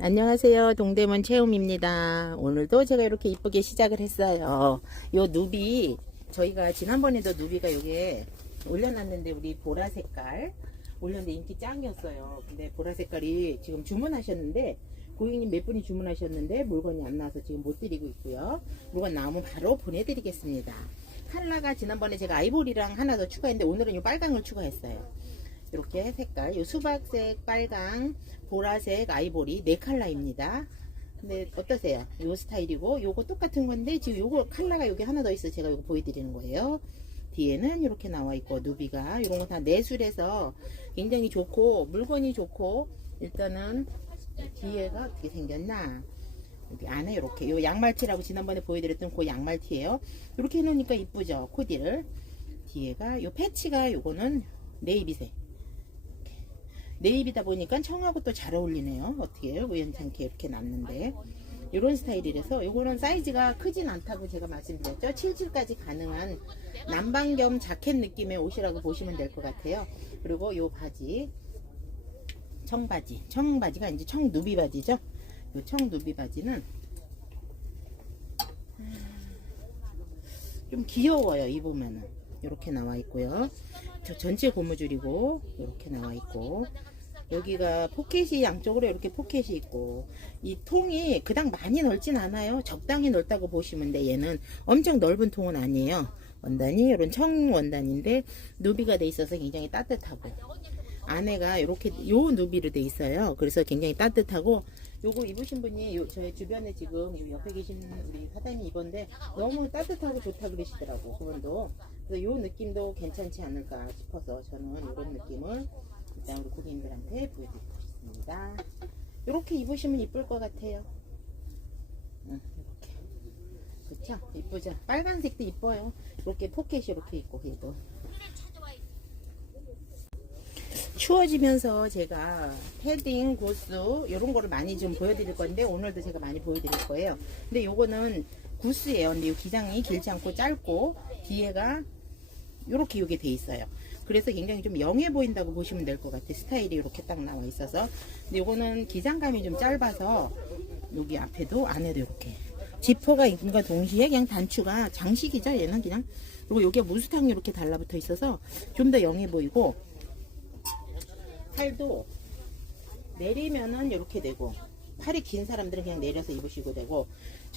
안녕하세요. 동대문 체험입니다. 오늘도 제가 이렇게 이쁘게 시작을 했어요. 요 누비, 저희가 지난번에도 누비가 여기에 올려놨는데 우리 보라 색깔 올렸는데 인기 짱이었어요. 근데 보라 색깔이 지금 주문하셨는데 고객님 몇 분이 주문하셨는데 물건이 안 나와서 지금 못 드리고 있고요. 물건 나오면 바로 보내드리겠습니다. 컬러가 지난번에 제가 아이보리랑 하나 더 추가했는데 오늘은 이 빨강을 추가했어요. 이렇게 색깔, 요 수박색, 빨강, 보라색, 아이보리 네 컬러입니다. 근데 어떠세요? 요 스타일이고 요거 똑같은 건데 지금 요거 컬러가 여기 하나 더 있어 제가 요거 보여드리는 거예요. 뒤에는 이렇게 나와 있고 누비가 이런 거 다 내술해서 굉장히 좋고 물건이 좋고 일단은 뒤에가 어떻게 생겼나 여기 안에 이렇게 요 양말티라고 지난번에 보여드렸던 그 양말티예요. 이렇게 해놓으니까 이쁘죠 코디를 뒤에가 요 패치가 요거는 네이비색 네이비다 보니까 청하고 또 잘 어울리네요. 어떻게 해요? 우연찮게 이렇게 났는데. 이런 스타일이라서 요거는 사이즈가 크진 않다고 제가 말씀드렸죠. 77까지 가능한 남방 겸 자켓 느낌의 옷이라고 보시면 될 것 같아요. 그리고 요 바지 청바지 청바지가 이제 청누비 바지죠. 요 청누비 바지는 좀 귀여워요. 입으면은 이렇게 나와 있고요. 저 전체 고무줄이고 이렇게 나와 있고 여기가 포켓이 양쪽으로 이렇게 포켓이 있고 이 통이 그닥 많이 넓진 않아요. 적당히 넓다고 보시면 돼. 얘는 엄청 넓은 통은 아니에요. 원단이 이런 청 원단인데 누비가 돼 있어서 굉장히 따뜻하고 안에가 이렇게 요 누비로 돼 있어요. 그래서 굉장히 따뜻하고 요거 입으신 분이 요, 저희 주변에 지금 요 옆에 계신 우리 사장님이 입었는데 너무 따뜻하고 좋다 그러시더라고 그분도 그래서 요 느낌도 괜찮지 않을까 싶어서 저는 이런 느낌을 일단 우리 고객님들한테 보여드리고 싶습니다. 이렇게 입으시면 이쁠 것 같아요. 응, 이렇게. 그쵸? 이쁘죠? 빨간색도 이뻐요. 이렇게 포켓이 이렇게 있고 그래도. 추워지면서 제가 패딩, 구스 이런 거를 많이 좀 보여드릴 건데 오늘도 제가 많이 보여드릴 거예요. 근데 요거는 구스예요. 근데 이 기장이 길지 않고 짧고 뒤에가 이렇게 요게 돼 있어요. 그래서 굉장히 좀 영해 보인다고 보시면 될 것 같아요. 스타일이 이렇게 딱 나와 있어서. 근데 요거는 기장감이 좀 짧아서 여기 앞에도 안에도 이렇게 지퍼가 있는과 동시에 그냥 단추가 장식이죠. 얘는 그냥 그리고 여기에 무스탕이 이렇게 달라붙어 있어서 좀 더 영해 보이고 팔도 내리면은 이렇게 되고 팔이 긴 사람들은 그냥 내려서 입으시고 되고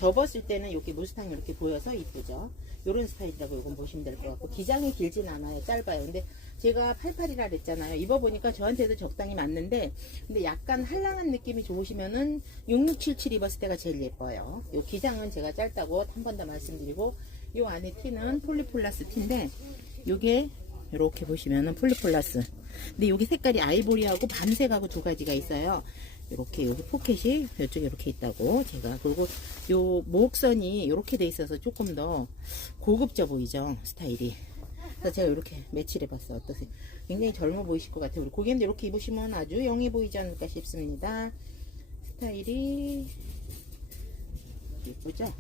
접었을 때는 이렇게 무스탕이 이렇게 보여서 이쁘죠. 이런 스타일이라고 이건 보시면 될 것 같고 기장이 길진 않아요. 짧아요. 근데 제가 88이라 그랬잖아요. 입어보니까 저한테도 적당히 맞는데 근데 약간 한량한 느낌이 좋으시면은 6677 입었을 때가 제일 예뻐요. 이 기장은 제가 짧다고 한 번 더 말씀드리고 이 안에 티는 폴리폴라스 티인데 이게 이렇게 보시면은 폴리폴라스. 근데 여기 색깔이 아이보리하고 밤색하고 두 가지가 있어요. 이렇게 여기 포켓이 이쪽에 이렇게 있다고 제가 그리고 요 목선이 이렇게 돼 있어서 조금 더 고급져 보이죠 스타일이. 그래서 제가 이렇게 매치를 해봤어요. 어떠세요? 굉장히 젊어 보이실 것 같아요. 우리 고객님들 이렇게 입으시면 아주 영해 보이지 않을까 싶습니다. 스타일이 예쁘죠?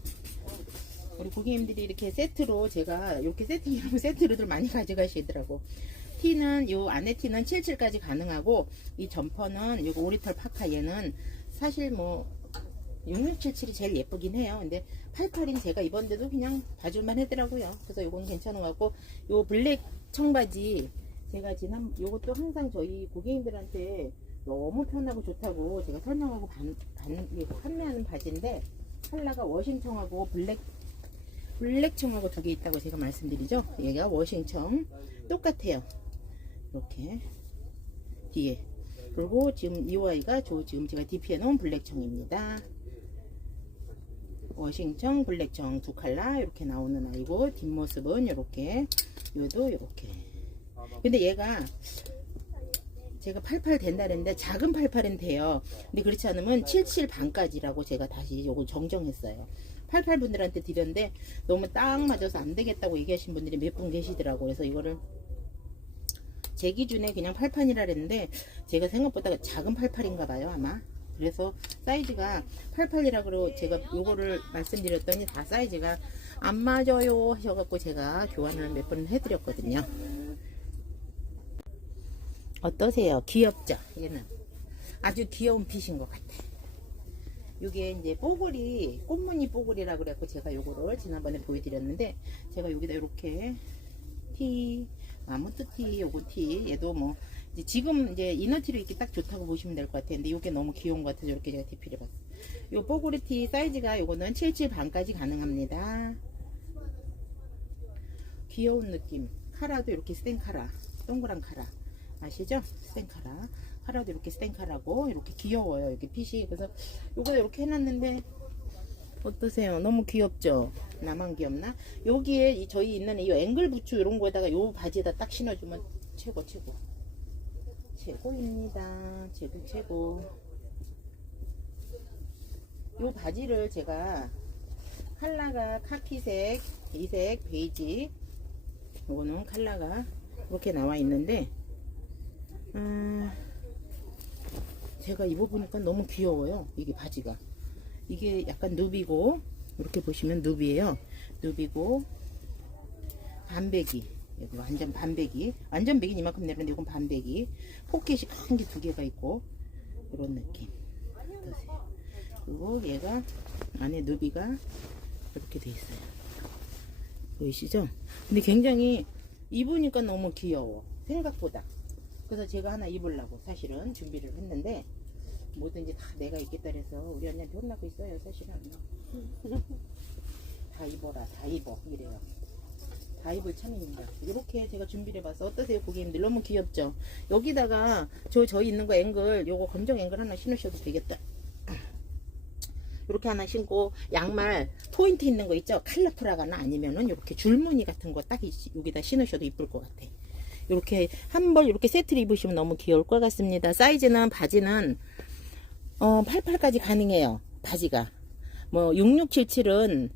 우리 고객님들이 이렇게 세트로 제가 이렇게 세팅이라고 세트로들 많이 가져가시더라고. 티는 요 안에 티는 77까지 가능하고 이 점퍼는 요거 오리털 파카 얘는 사실 뭐 6677이 제일 예쁘긴 해요. 근데 88인 제가 입었는데도 그냥 봐줄만 하더라고요. 그래서 요건 괜찮은 것 같고 요 블랙 청바지 제가 지난 요것도 항상 저희 고객님들한테 너무 편하고 좋다고 제가 설명하고 반, 반, 판매하는 바지인데 컬러가 워싱청하고 블랙 블랙청하고 두 개 있다고 제가 말씀드리죠. 얘가 워싱청 똑같아요. 이렇게 뒤에 그리고 지금 이 아이가 저 지금 제가 DP해 놓은 블랙청입니다. 워싱청 블랙청 두 칼라 이렇게 나오는 아이고 뒷모습은 이렇게 얘도 이렇게 근데 얘가 제가 88 된다는데 작은 88은 돼요. 근데 그렇지 않으면 77 반까지라고 제가 다시 요거 정정했어요. 88 분들한테 드렸는데 너무 딱 맞아서 안 되겠다고 얘기하신 분들이 몇 분 계시더라고. 그래서 이거를 제 기준에 그냥 88이라 그랬는데 제가 생각보다 작은 88인가 봐요 아마. 그래서 사이즈가 88이라 그러고 제가 요거를 말씀드렸더니 다 사이즈가 안 맞아요 하셔갖고 제가 교환을 몇 번 해드렸거든요. 어떠세요? 귀엽죠? 얘는 아주 귀여운 핏인 것 같아. 이게 이제 뽀글이 꽃무늬 뽀글이라 그래갖고 제가 요거를 지난번에 보여드렸는데 제가 여기다 이렇게 티 마무트 티 요거 티 얘도 뭐 이제 지금 이제 이너티로 입기 딱 좋다고 보시면 될 것 같아요. 근데 요게 너무 귀여운 것 같아서 이렇게 제가 TP를 봤어요. 요 뽀글이 티 사이즈가 요거는 77 반까지 가능합니다. 귀여운 느낌. 카라도 이렇게 스텐 카라, 동그란 카라. 아시죠? 스텐 카라. 카라도 이렇게 스텐 카라고 이렇게 귀여워요. 이렇게 핏이. 그래서 요거 이렇게 해놨는데 어떠세요? 너무 귀엽죠? 나만 귀엽나? 여기에 이 저희 있는 이 앵글 부츠 이런 거에다가 요 바지에다 딱 신어주면 최고 최고. 최고입니다. 최고 최고. 요 바지를 제가 컬러가 카키색, 이색, 베이지 요거는 컬러가 이렇게 나와 있는데 음, 제가 입어보니까 너무 귀여워요 이게 바지가 이게 약간 누비고 이렇게 보시면 누비예요. 누비고 반배기. 이거 완전 반배기. 완전 배기 이만큼 내렸는데 이건 반배기. 포켓이 큰 게 두 개가 있고 이런 느낌. 어떠세요? 그리고 얘가 안에 누비가 이렇게 돼 있어요. 보이시죠? 근데 굉장히 입으니까 너무 귀여워. 생각보다. 그래서 제가 하나 입으려고 사실은 준비를 했는데 뭐든지 다 내가 입겠다 그래서 우리 언니한테 혼나고 있어요 사실은. 다 입어라 다 입어 이래요. 다 입을 참입니다. 이렇게 제가 준비를 해봐서 어떠세요 고객님들 너무 귀엽죠? 여기다가 저 저희 있는 거 앵글 요거 검정 앵글 하나 신으셔도 되겠다. 이렇게 하나 신고 양말 포인트 있는 거 있죠? 칼라프라가나 아니면은 이렇게 줄무늬 같은 거 딱 여기다 신으셔도 이쁠 것 같아. 이렇게 한 벌 이렇게 세트를 입으시면 너무 귀여울 것 같습니다. 사이즈는 바지는 어 88까지 가능해요. 바지가. 뭐 6677은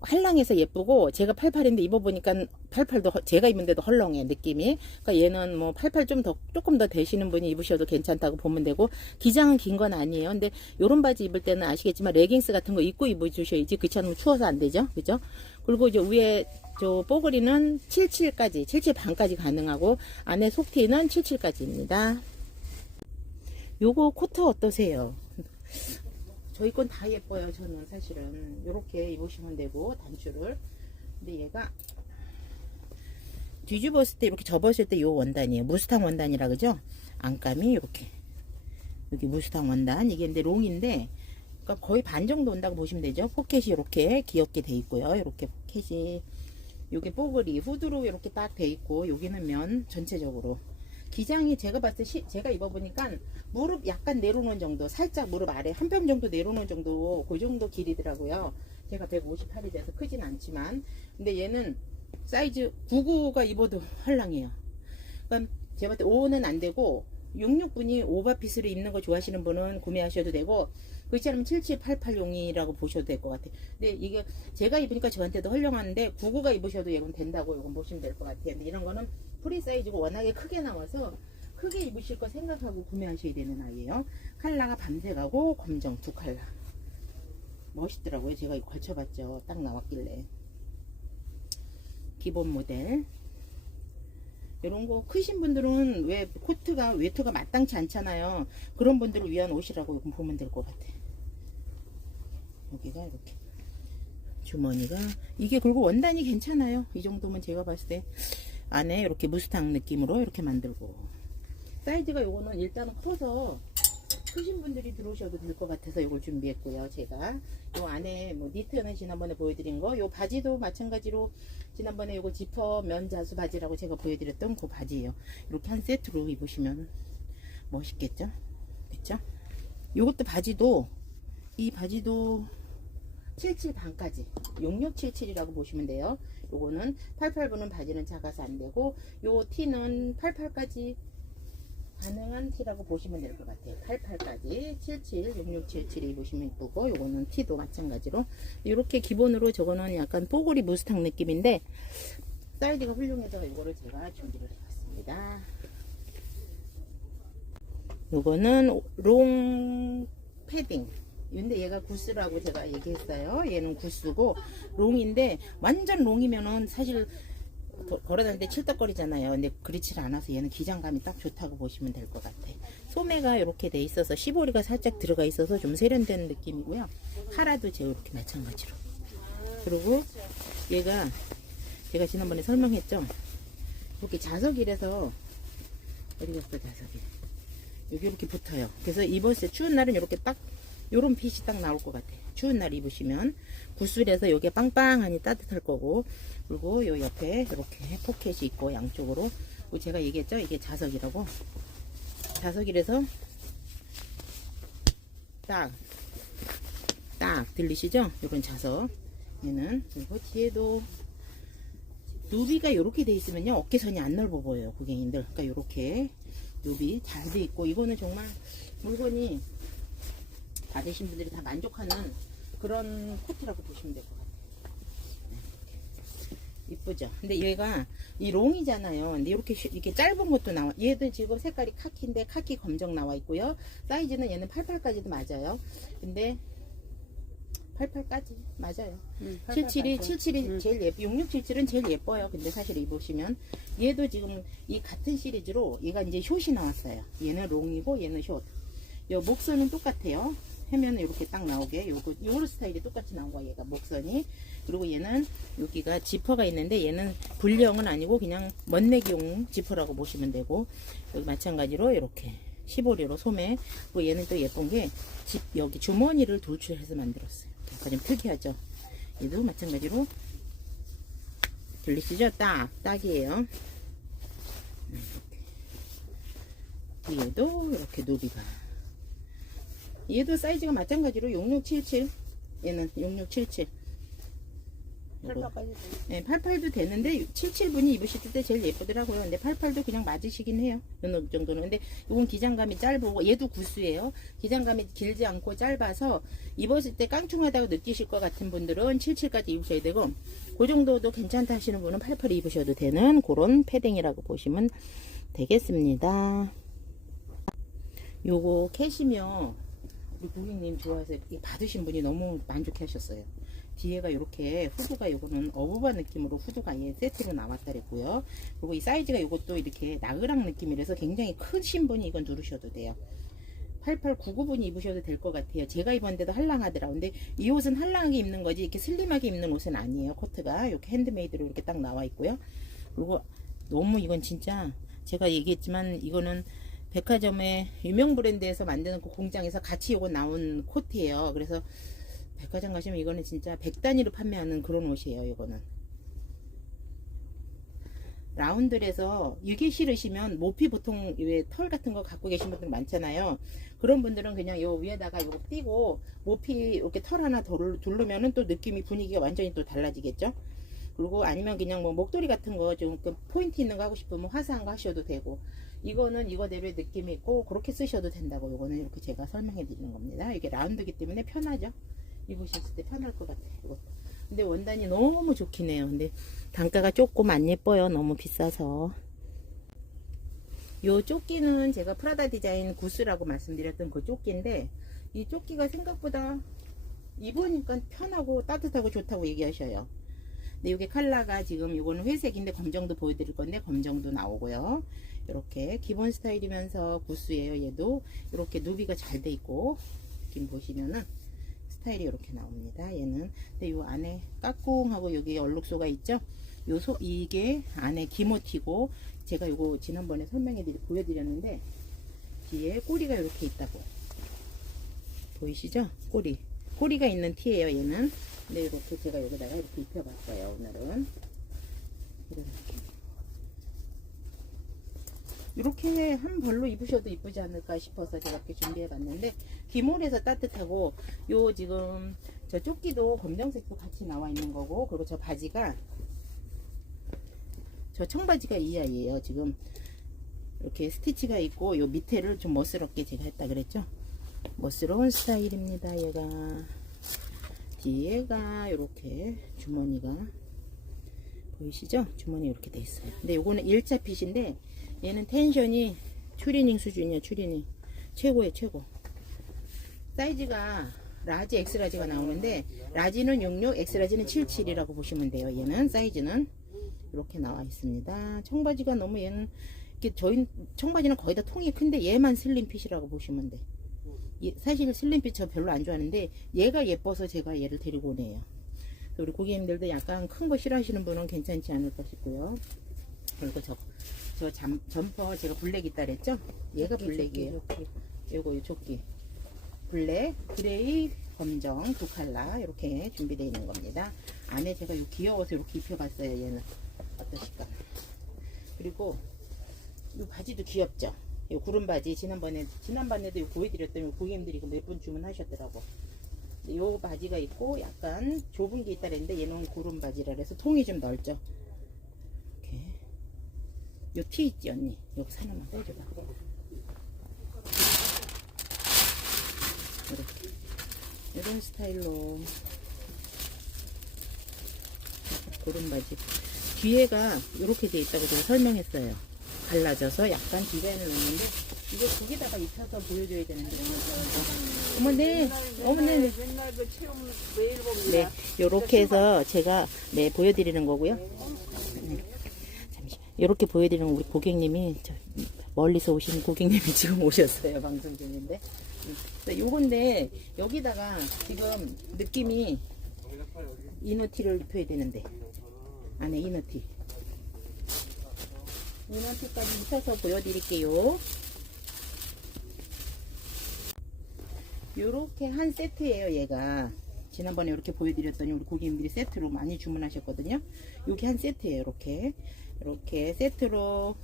한랑해서 예쁘고 제가 88인데 입어보니까 88도 제가 입은데도 헐렁해 느낌이. 그러니까 얘는 뭐 88 좀 더 조금 더 되시는 분이 입으셔도 괜찮다고 보면 되고. 기장은 긴 건 아니에요. 근데 요런 바지 입을 때는 아시겠지만 레깅스 같은 거 입고 입어주셔야지 그렇지 않으면 추워서 안 되죠? 그죠? 그리고 이제 위에 저 뽀글이는 77까지 77 반까지 가능하고 안에 속티는 77까지입니다. 요거 코트 어떠세요 저희 건 다 예뻐요. 저는 사실은 이렇게 입으시면 되고 단추를. 근데 얘가 뒤집었을 때 이렇게 접었을 때요 원단이에요. 무스탕 원단이라 그죠? 안감이 이렇게 여기 무스탕 원단 이게 근데 롱인데 그러니까 거의 반 정도 온다고 보시면 되죠. 포켓이 이렇게 귀엽게 돼 있고요. 이렇게 포켓이 요게 뽀글이 후드로 이렇게 딱 돼 있고 여기는 면 전체적으로 기장이 제가 봤을 때 시- 제가 입어보니까 무릎 약간 내려오는 정도 살짝 무릎 아래 한 뼘 정도 내려오는 정도 그 정도 길이더라고요. 제가 158이 돼서 크진 않지만. 근데 얘는 사이즈 99가 입어도 헐랑해요. 그러니까 제가 봤을 때 5는 안 되고 66분이 오버핏으로 입는 거 좋아하시는 분은 구매하셔도 되고 그렇지 않으면 7788용이라고 보셔도 될 것 같아요. 근데 이게 제가 입으니까 저한테도 헐렁한데 99가 입으셔도 이건 된다고 이건 보시면 될 것 같아요. 근데 이런 거는 프리 사이즈고 워낙에 크게 나와서 크게 입으실 거 생각하고 구매하셔야 되는 아이예요. 칼라가 밤색하고 검정 두 칼라. 멋있더라고요. 제가 이거 걸쳐봤죠. 딱 나왔길래. 기본 모델. 이런 거 크신 분들은 왜 코트가 웨트가 마땅치 않잖아요. 그런 분들을 위한 옷이라고 보면 될 것 같아. 여기가 이렇게 주머니가 이게 그리고 원단이 괜찮아요. 이 정도면 제가 봤을 때 안에 이렇게 무스탕 느낌으로 이렇게 만들고. 사이즈가 요거는 일단은 커서 크신 분들이 들어오셔도 될 것 같아서 이걸 준비했고요 제가. 요 안에 뭐 니트는 지난번에 보여드린 거 요 바지도 마찬가지로 지난번에 요거 지퍼 면 자수 바지라고 제가 보여드렸던 그 바지예요. 이렇게 한 세트로 입으시면 멋있겠죠? 그쵸 요것도 바지도 이 바지도 77 반까지 6677이라고 보시면 돼요 요거는 88분은 바지는 작아서 안 되고 요 티는 88까지 가능한 티라고 보시면 될 것 같아요. 88까지. 77 6677 입으시면 이쁘고 요거는 티도 마찬가지로. 이렇게 기본으로 저거는 약간 뽀글이 무스탕 느낌인데 사이즈가 훌륭해서 이거를 제가 준비를 해봤습니다. 요거는 롱 패딩 근데 얘가 구스라고 제가 얘기했어요. 얘는 구스고 롱인데 완전 롱이면은 사실 거- 걸어다닐 때 칠떡거리잖아요. 근데 그렇지 않아서 얘는 기장감이 딱 좋다고 보시면 될 것 같아. 소매가 이렇게 돼 있어서 시보리가 살짝 들어가 있어서 좀 세련된 느낌이고요. 카라도 제가 이렇게 마찬가지로. 그리고 얘가 제가 지난번에 설명했죠. 이렇게 자석이라서 어디 갔어 자석이? 여기 이렇게 붙어요. 그래서 입었을 때 추운 날은 이렇게 딱 요런 핏이 딱 나올 것 같아. 추운 날 입으시면 구슬에서 여기에 빵빵하니 따뜻할 거고 그리고 요 옆에 이렇게 포켓이 있고 양쪽으로. 제가 얘기했죠? 이게 자석이라고. 자석이라서 딱 딱 들리시죠? 요런 자석. 얘는 그리고 뒤에도 누비가 이렇게 돼 있으면요 어깨선이 안 넓어 보여요 고객님들. 그러니까 이렇게 누비 잘 돼 있고 이거는 정말 물건이 받으신 분들이 다 만족하는 그런 코트라고 보시면 될 것 같아요. 네, 이쁘죠? 근데 얘가 이 롱이잖아요. 근데 이렇게 쉬- 이렇게 짧은 것도 나와. 얘도 지금 색깔이 카키인데 카키 검정 나와 있고요. 사이즈는 얘는 88까지도 맞아요. 근데 88까지 맞아요. 77이 77이 제일 예뻐. 6677은 제일 예뻐요. 근데 사실 입으시면 얘도 지금 이 같은 시리즈로 얘가 이제 숏이 나왔어요. 얘는 롱이고 얘는 숏. 요 목선은 똑같아요. 해면은 이렇게 딱 나오게. 요거 요런 스타일이 똑같이 나온 거야 얘가 목선이. 그리고 얘는 여기가 지퍼가 있는데 얘는 불량은 아니고 그냥 멋내기용 지퍼라고 보시면 되고 여기 마찬가지로 이렇게 시보리로 소매. 그리고 얘는 또 예쁜 게 집 여기 주머니를 돌출해서 만들었어요. 약간 좀 특이하죠? 얘도 마찬가지로 들리시죠? 딱 딱이에요. 음, 이렇게. 얘도 이렇게 노비가 얘도 사이즈가 마찬가지로 6677 얘는 6677 요거. 네, 88도 되는데 77분이 입으실 때 제일 예쁘더라고요. 근데 88도 그냥 맞으시긴 해요. 어느 정도는. 근데 이건 기장감이 짧고 얘도 구스예요. 기장감이 길지 않고 짧아서 입었을 때 깡충하다고 느끼실 것 같은 분들은 77까지 입으셔야 되고 그 정도도 괜찮다 하시는 분은 88 입으셔도 되는 그런 패딩이라고 보시면 되겠습니다. 요거 캐시며 우리 고객님 좋아해서 이 받으신 분이 너무 만족해 하셨어요. 뒤에가 이렇게 후드가 요거는 어부바 느낌으로 후드가 얘 세트로 나왔다랬고요. 그리고 이 사이즈가 요것도 이렇게 나그랑 느낌이라서 굉장히 크신 분이 이건 누르셔도 돼요. 8899분이 입으셔도 될 것 같아요. 제가 입었는데도 한랑하더라. 근데 이 옷은 한랑하게 입는 거지 이렇게 슬림하게 입는 옷은 아니에요. 코트가 이렇게 핸드메이드로 이렇게 딱 나와 있고요. 그리고 너무 이건 진짜 제가 얘기했지만 이거는 백화점의 유명 브랜드에서 만드는 그 공장에서 같이 요거 나온 코트예요. 그래서 백화점 가시면 이거는 진짜 백 단위로 판매하는 그런 옷이에요. 이거는 라운드에서 이게 싫으시면 모피 보통 왜 털 같은 거 갖고 계신 분들 많잖아요. 그런 분들은 그냥 요 위에다가 이거 띄고 모피 이렇게 털 하나 덜 두르면은 또 느낌이 분위기가 완전히 또 달라지겠죠. 그리고 아니면 그냥 뭐 목도리 같은 거 좀 포인트 있는 거 하고 싶으면 화사한 거 하셔도 되고 이거는 이거대로의 느낌이 있고 그렇게 쓰셔도 된다고 이거는 이렇게 제가 설명해 드리는 겁니다. 이게 라운드기 때문에 편하죠. 입으셨을 때 편할 것 같아요. 이것도. 근데 원단이 너무 좋긴 해요. 근데 단가가 조금 안 예뻐요. 너무 비싸서. 요 조끼는 제가 프라다 디자인 구스라고 말씀드렸던 그 조끼인데 이 조끼가 생각보다 입으니까 편하고 따뜻하고 좋다고 얘기하셔요. 근데 이게 컬러가 지금 이거는 회색인데 검정도 보여드릴 건데 검정도 나오고요. 이렇게 기본 스타일이면서 구스예요. 얘도 이렇게 누비가 잘 돼 있고 지금 보시면은 스타일이 이렇게 나옵니다. 얘는 근데 이 안에 까꿍하고 여기 얼룩소가 있죠. 요 소, 이게 안에 기모티고 제가 이거 지난번에 설명해 드리 보여드렸는데 뒤에 꼬리가 이렇게 있다고 보이시죠? 꼬리 꼬리가 있는 티예요. 얘는 근데 이렇게 제가 여기다가 이렇게 입혀봤어요. 오늘은 느낌. 이렇게 한 벌로 입으셔도 이쁘지 않을까 싶어서 제가 이렇게 준비해 봤는데 기몰에서 따뜻하고 요 지금 저 조끼도 검정색도 같이 나와 있는 거고 그리고 저 바지가 저 청바지가 이 아이예요 지금. 이렇게 스티치가 있고 요 밑에를 좀 멋스럽게 제가 했다 그랬죠? 멋스러운 스타일입니다 얘가. 뒤에가 이렇게 주머니가 보이시죠? 주머니 이렇게 돼 있어요. 근데 요거는 1차 핏인데 얘는 텐션이 추리닝 수준이야 추리닝 최고의 최고 사이즈가 라지 엑스라지가 나오는데 라지는 66 엑스라지는 77이라고 보시면 돼요 얘는 사이즈는 이렇게 나와 있습니다 청바지가 너무 얘는 이렇게 저희 청바지는 거의 다 통이 큰데 얘만 슬림핏이라고 보시면 돼. 얘- 사실 슬림핏 저 별로 안 좋아하는데 얘가 예뻐서 제가 얘를 데리고 오네요. 우리 고객님들도 약간 큰 거 싫어하시는 분은 괜찮지 않을까 싶고요. 그리고 저, 저 잠, 점퍼 제가 블랙 있다 그랬죠? 얘가 블랙이에요. 요거 요 조끼. 블랙, 그레이, 검정 두 칼라 이렇게 준비되어 있는 겁니다. 안에 제가 요 귀여워서 이렇게 입혀봤어요. 얘는 어떠실까? 그리고 이 바지도 귀엽죠? 이 구름 바지 지난번에 지난번에도 이거 보여드렸더니 고객님들이 이거 몇분 주문하셨더라고. 이 바지가 있고 약간 좁은 게 있다 그랬는데 얘는 구름 바지라 그래서 통이 좀 넓죠. 요 티 있지 언니? 요거 하나만 빼줘봐. 이렇게 이런 스타일로 구름 바지 뒤에가 이렇게 돼 있다고 제가 설명했어요. 갈라져서 약간 디자인을 넣는데 이거 거기다가 입혀서 보여줘야 되는데 어머 네 어머 네 맨날 그 체험 매일 봅니다. 네, 요렇게 해서 제가 네 보여드리는 거고요. 요렇게 보여드리는 우리 고객님이 저 멀리서 오신 고객님이 지금 오셨어요 방송 중인데. 요건데 여기다가 지금 느낌이 이너티를 입혀야 되는데 안에 이너티. 이너티까지 입혀서 보여드릴게요. 요렇게 한 세트예요 얘가 지난번에 이렇게 보여드렸더니 우리 고객님들이 세트로 많이 주문하셨거든요 요게 한 세트예요 이렇게 이렇게 세트로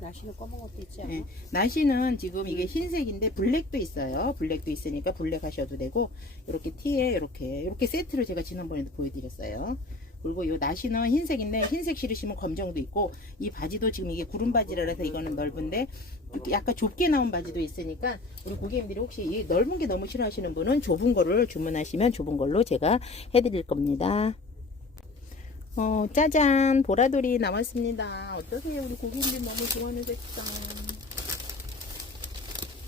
날씨는 검은 것도 있지 않아? 예, 나시는 지금 이게 흰색인데 블랙도 있어요 블랙도 있으니까 블랙 하셔도 되고 이렇게 티에 이렇게 이렇게 세트를 제가 지난번에도 보여드렸어요 그리고 요 나시는 흰색인데 흰색 싫으시면 검정도 있고 이 바지도 지금 이게 구름 바지라 해서 이거는 넓은데 이렇게 약간 좁게 나온 바지도 있으니까 우리 고객님들이 혹시 이 넓은 게 너무 싫어하시는 분은 좁은 거를 주문하시면 좁은 걸로 제가 해드릴 겁니다. 어, 짜잔 보라돌이 나왔습니다. 어떠세요? 우리 고객님들 너무 좋아하는 색상.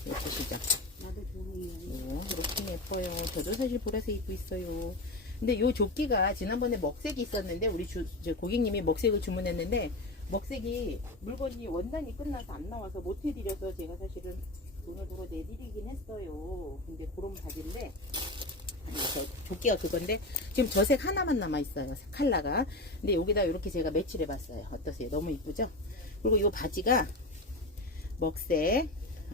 예쁘시죠? 나도 좋은 오, 이렇게 예뻐요. 저도 사실 보라색 입고 있어요. 근데 요 조끼가 지난번에 먹색이 있었는데 우리 주, 저 고객님이 먹색을 주문했는데 먹색이 물건이 원단이 끝나서 안 나와서 못 해드려서 제가 사실은 돈을 주고 내드리긴 했어요. 근데 그런 바지인데 저 조끼가 그건데 지금 저 색 하나만 남아 있어요. 컬러가. 근데 여기다 이렇게 제가 매치를 해봤어요. 어떠세요? 너무 이쁘죠? 그리고 이 바지가 먹색,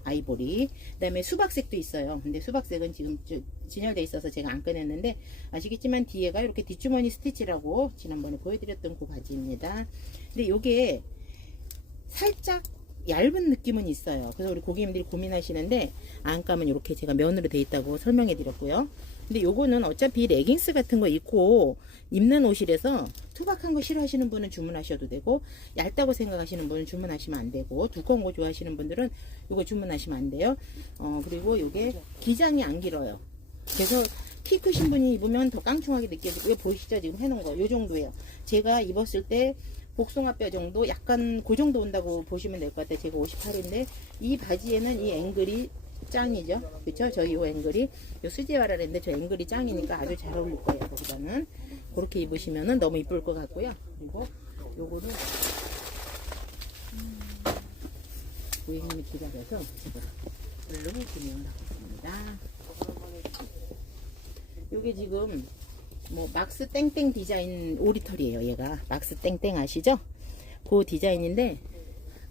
아이보리, 그 다음에 수박색도 있어요. 근데 수박색은 지금 저- 진열돼 있어서 제가 안 꺼냈는데 아시겠지만 뒤에가 이렇게 뒷주머니 스티치라고 지난번에 보여드렸던 그 바지입니다. 근데 요게 살짝 얇은 느낌은 있어요. 그래서 우리 고객님들이 고민하시는데 안감은 이렇게 제가 면으로 돼 있다고 설명해 드렸고요. 근데 요거는 어차피 레깅스 같은 거 입고 입는 옷이라서 투박한 거 싫어하시는 분은 주문하셔도 되고 얇다고 생각하시는 분은 주문하시면 안 되고 두꺼운 거 좋아하시는 분들은 요거 주문하시면 안 돼요. 어 그리고 요게 기장이 안 길어요. 그래서 키 크신 분이 입으면 더 깡충하게 느껴지고 이거 보이시죠 지금 해놓은 거 요 정도예요. 제가 입었을 때 복숭아뼈 정도 약간 그 정도 온다고 보시면 될 것 같아요. 제가 58인데 이 바지에는 이 앵글이 짱이죠. 그렇죠? 저희 요 앵글이 요 수지와라랬는데 저 앵글이 짱이니까 아주 잘 어울릴 거예요. 거기다는 그렇게 입으시면은 너무 이쁠 것 같고요. 그리고 요거는 음, 고객님이 기다려서 제가 얼른 진행하겠습니다. 요게 지금 뭐 막스 땡땡 디자인 오리털이에요 얘가 막스 땡땡 아시죠? 그 디자인인데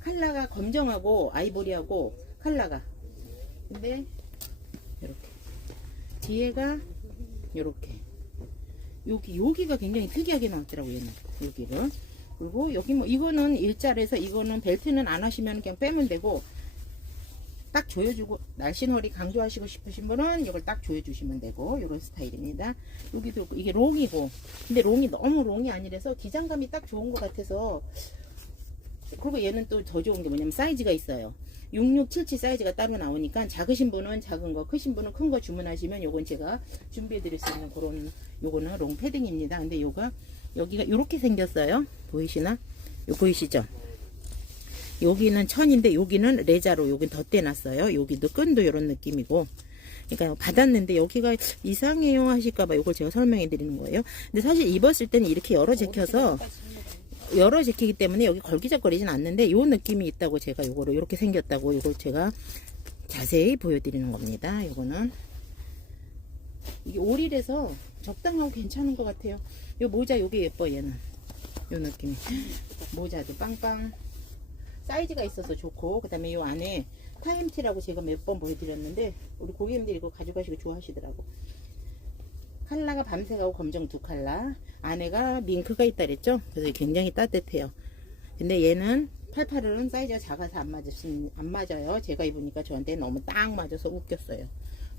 컬러가 검정하고 아이보리하고 컬러가 근데 이렇게. 뒤에가 이렇게. 여기 여기가 굉장히 특이하게 나왔더라고요 얘는 여기를. 그리고 여기 뭐 이거는 일자라서 이거는 벨트는 안 하시면 그냥 빼면 되고 딱 조여주고 날씬허리 강조하시고 싶으신 분은 이걸 딱 조여주시면 되고 이런 스타일입니다. 여기도 이게 롱이고 근데 롱이 너무 롱이 아니라서 기장감이 딱 좋은 것 같아서 그리고 얘는 또 더 좋은 게 뭐냐면 사이즈가 있어요. 6677 사이즈가 따로 나오니까 작으신 분은 작은 거, 크신 분은 큰 거 주문하시면 요건 제가 준비해 드릴 수 있는 그런 요거는 롱 패딩입니다. 근데 요가 여기가 이렇게 생겼어요. 보이시나? 요 보이시죠? 여기는 천인데 여기는 레자로 여기 덧대놨어요. 여기도 끈도 이런 느낌이고. 그러니까 받았는데 여기가 이상해요 하실까봐 이걸 제가 설명해 드리는 거예요. 근데 사실 입었을 때는 이렇게 열어 제껴서 여러 재킷이기 때문에 여기 걸기적거리진 않는데 요 느낌이 있다고 제가 요거를 이렇게 생겼다고 이걸 제가 자세히 보여드리는 겁니다. 요거는. 이게 오릴에서 적당하고 괜찮은 것 같아요. 요 모자 요게 예뻐 얘는. 요 느낌이. 모자도 빵빵. 사이즈가 있어서 좋고 그 다음에 요 안에 타임티라고 제가 몇 번 보여드렸는데 우리 고객님들이 이거 가져가시고 좋아하시더라고 칼라가 밤색하고 검정 두 칼라. 안에가 밍크가 있다 그랬죠? 그래서 굉장히 따뜻해요. 근데 얘는 88은 사이즈가 작아서 안, 맞으, 안 맞아요. 제가 입으니까 저한테 너무 딱 맞아서 웃겼어요.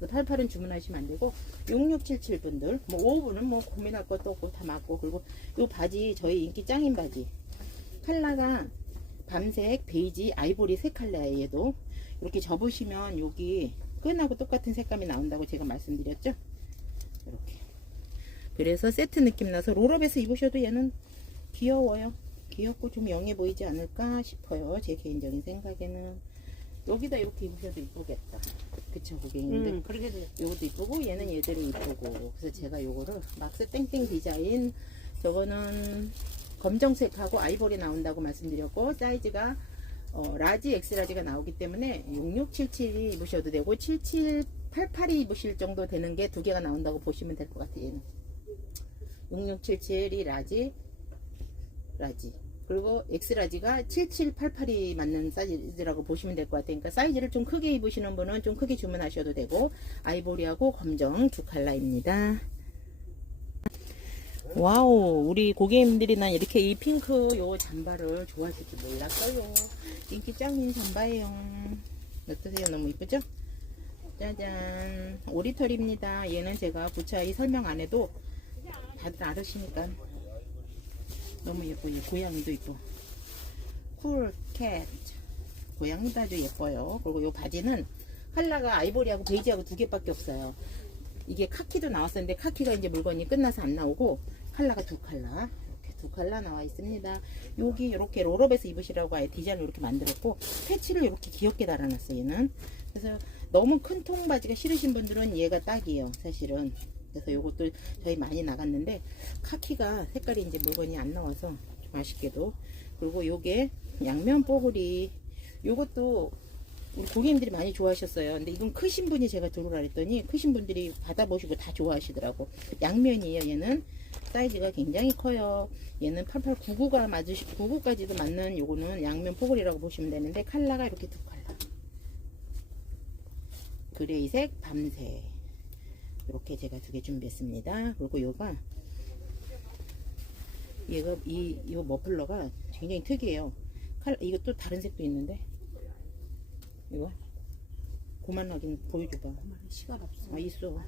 88은 주문하시면 안 되고 6677 분들 뭐 5분은 뭐 고민할 것도 없고 다 맞고 그리고 요 바지 저희 인기 짱인 바지. 칼라가 밤색 베이지 아이보리 세 칼라예요. 얘도 이렇게 접으시면 여기 끈하고 똑같은 색감이 나온다고 제가 말씀드렸죠? 이렇게 그래서 세트 느낌 나서 롤업에서 입으셔도 얘는 귀여워요. 귀엽고 좀 영해 보이지 않을까 싶어요. 제 개인적인 생각에는. 여기다 이렇게 입으셔도 이쁘겠다. 그쵸 고객님들? 음, 그렇게 돼. 요것도 이쁘고 얘는 얘대로 이쁘고. 그래서 제가 요거를 막스 땡땡 디자인. 저거는 검정색하고 아이보리 나온다고 말씀드렸고 사이즈가 어, 라지 엑스라지가 나오기 때문에 6677이 입으셔도 되고 7788이 입으실 정도 되는 게 두 개가 나온다고 보시면 될 것 같아요 얘는 6677이 라지 라지 그리고 엑스라지가 7788이 맞는 사이즈라고 보시면 될 것 같아요. 그러니까 사이즈를 좀 크게 입으시는 분은 좀 크게 주문하셔도 되고 아이보리하고 검정 두 칼라입니다. 와우 우리 고객님들이 난 이렇게 이 핑크 요 잠바를 좋아하실 줄 몰랐어요. 인기 짱인 잠바예요. 어떠세요? 너무 이쁘죠? 짜잔 오리털입니다. 얘는 제가 부차이 설명 안 해도 다들 알으시니까 너무 예뻐요. 고양이도 예뻐. 쿨캣. 고양이도 아주 예뻐요. 그리고 이 바지는 컬러가 아이보리하고 베이지하고 두 개밖에 없어요. 이게 카키도 나왔었는데 카키가 이제 물건이 끝나서 안 나오고 컬러가 두 컬러. 이렇게 두 컬러 나와 있습니다. 여기 이렇게 롤업에서 입으시라고 아예 디자인을 이렇게 만들었고 패치를 이렇게 귀엽게 달아놨어요. 얘는. 그래서 너무 큰 통 바지가 싫으신 분들은 얘가 딱이에요. 사실은. 그래서 요것도 저희 많이 나갔는데 카키가 색깔이 이제 물건이 안 나와서 좀 아쉽게도. 그리고 요게 양면 뽀글이. 요것도 우리 고객님들이 많이 좋아하셨어요. 근데 이건 크신 분이 제가 들어오라 했더니 크신 분들이 받아보시고 다 좋아하시더라고. 양면이에요. 얘는 사이즈가 굉장히 커요. 얘는 8899가 맞으시 99까지도 맞는 요거는 양면 뽀글이라고 보시면 되는데 칼라가 이렇게 두 칼라 그레이색 밤색 이렇게 제가 두 개 준비했습니다. 그리고 요가 얘가 이 요 머플러가 굉장히 특이해요. 칼 이것도 다른 색도 있는데 이거 고만하게 보여줘봐. 시간 없어. 아 있어.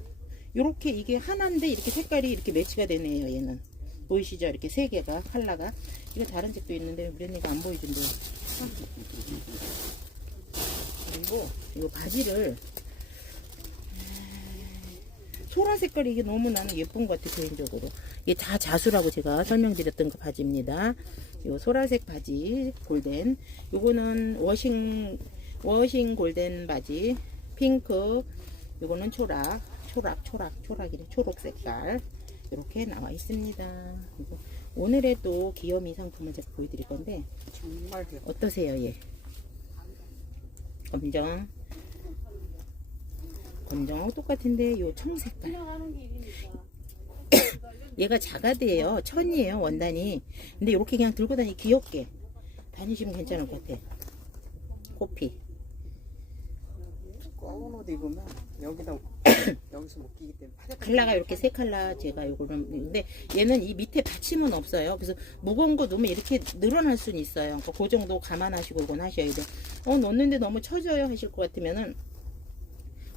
요렇게 이게 하나인데 이렇게 색깔이 이렇게 매치가 되네요. 얘는 보이시죠? 이렇게 세 개가 컬러가 이거 다른 색도 있는데 우리 언니가 안 보여준대요. 그리고 이 바지를 소라 색깔이 이게 너무 나는 예쁜 것 같아 개인적으로. 이게 다 자수라고 제가 설명드렸던 그 바지입니다. 요 소라색 바지 골덴. 요거는 워싱 워싱 골덴 바지 핑크. 요거는 초락 초락 초락 초락이래. 초록 색깔. 이렇게 나와 있습니다. 그리고 오늘의 또 귀요미 상품을 제가 보여드릴 건데 정말 어떠세요 얘? 검정 검정하고 똑같은데 요 청색깔. 얘가 자가드예요. 천이에요 원단이. 근데 이렇게 그냥 들고 다니 귀엽게 다니시면 괜찮을 것 같아. 코피. 검은 옷 입으면 여기다 여기서 못 끼기 때문에 팔에 칼라가 이렇게 세 칼라 제가 요거는 근데 얘는 이 밑에 받침은 없어요. 그래서 무거운 거 놓으면 이렇게 늘어날 수는 있어요. 그러니까 그 정도 감안하시고 이건 하셔야 돼어 넣는데 너무 처져요 하실 것 같으면은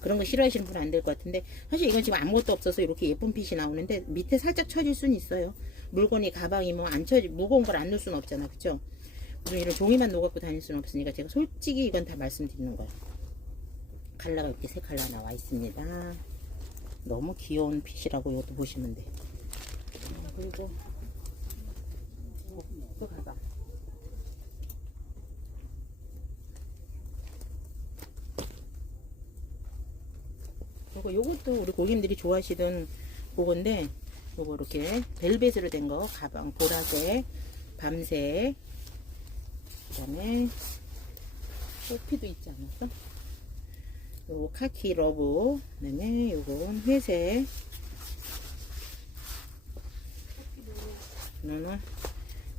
그런 거 싫어하시는 분은 안 될 것 같은데 사실 이건 지금 아무것도 없어서 이렇게 예쁜 핏이 나오는데 밑에 살짝 처질 수는 있어요. 물건이 가방이 뭐 안 처지 무거운 걸 안 넣을 수는 없잖아. 그쵸? 무슨 이런 종이만 놓갖고 다닐 수는 없으니까 제가 솔직히 이건 다 말씀드리는 거예요. 칼라가 이렇게 세 칼라 나와 있습니다. 너무 귀여운 핏이라고 이것도 보시면 돼 어, 그리고 또 가방 그리고 요것도 우리 고객님들이 좋아하시던 그건데 요거 이렇게 벨벳으로 된 거 가방 보라색 밤색 그 다음에 호피도 있지 않았어? 요거 카키 러브 그 다음에 요건 회색.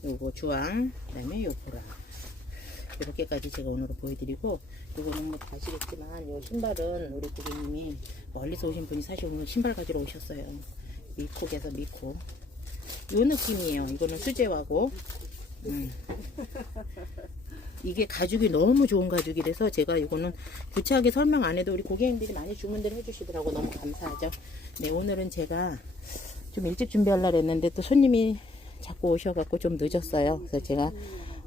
요거 주황 그 다음에 요 보라 이렇게까지 제가 오늘 보여드리고 요거는 뭐 아시겠지만 요 신발은 우리 고객님이 멀리서 오신 분이 사실 오늘 신발 가지러 오셨어요. 미콕에서 미콕 요 느낌이에요. 이거는 수제화고. 음. 이게 가죽이 너무 좋은 가죽이라서 제가 이거는 구체하게 설명 안 해도 우리 고객님들이 많이 주문들 해주시더라고 너무 감사하죠. 네 오늘은 제가 좀 일찍 준비하려고 했는데 또 손님이 자꾸 오셔갖고 좀 늦었어요. 그래서 제가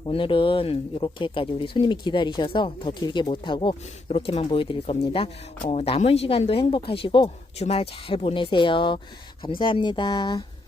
오늘은 이렇게까지 우리 손님이 기다리셔서 더 길게 못하고 이렇게만 보여드릴 겁니다. 어, 남은 시간도 행복하시고 주말 잘 보내세요. 감사합니다.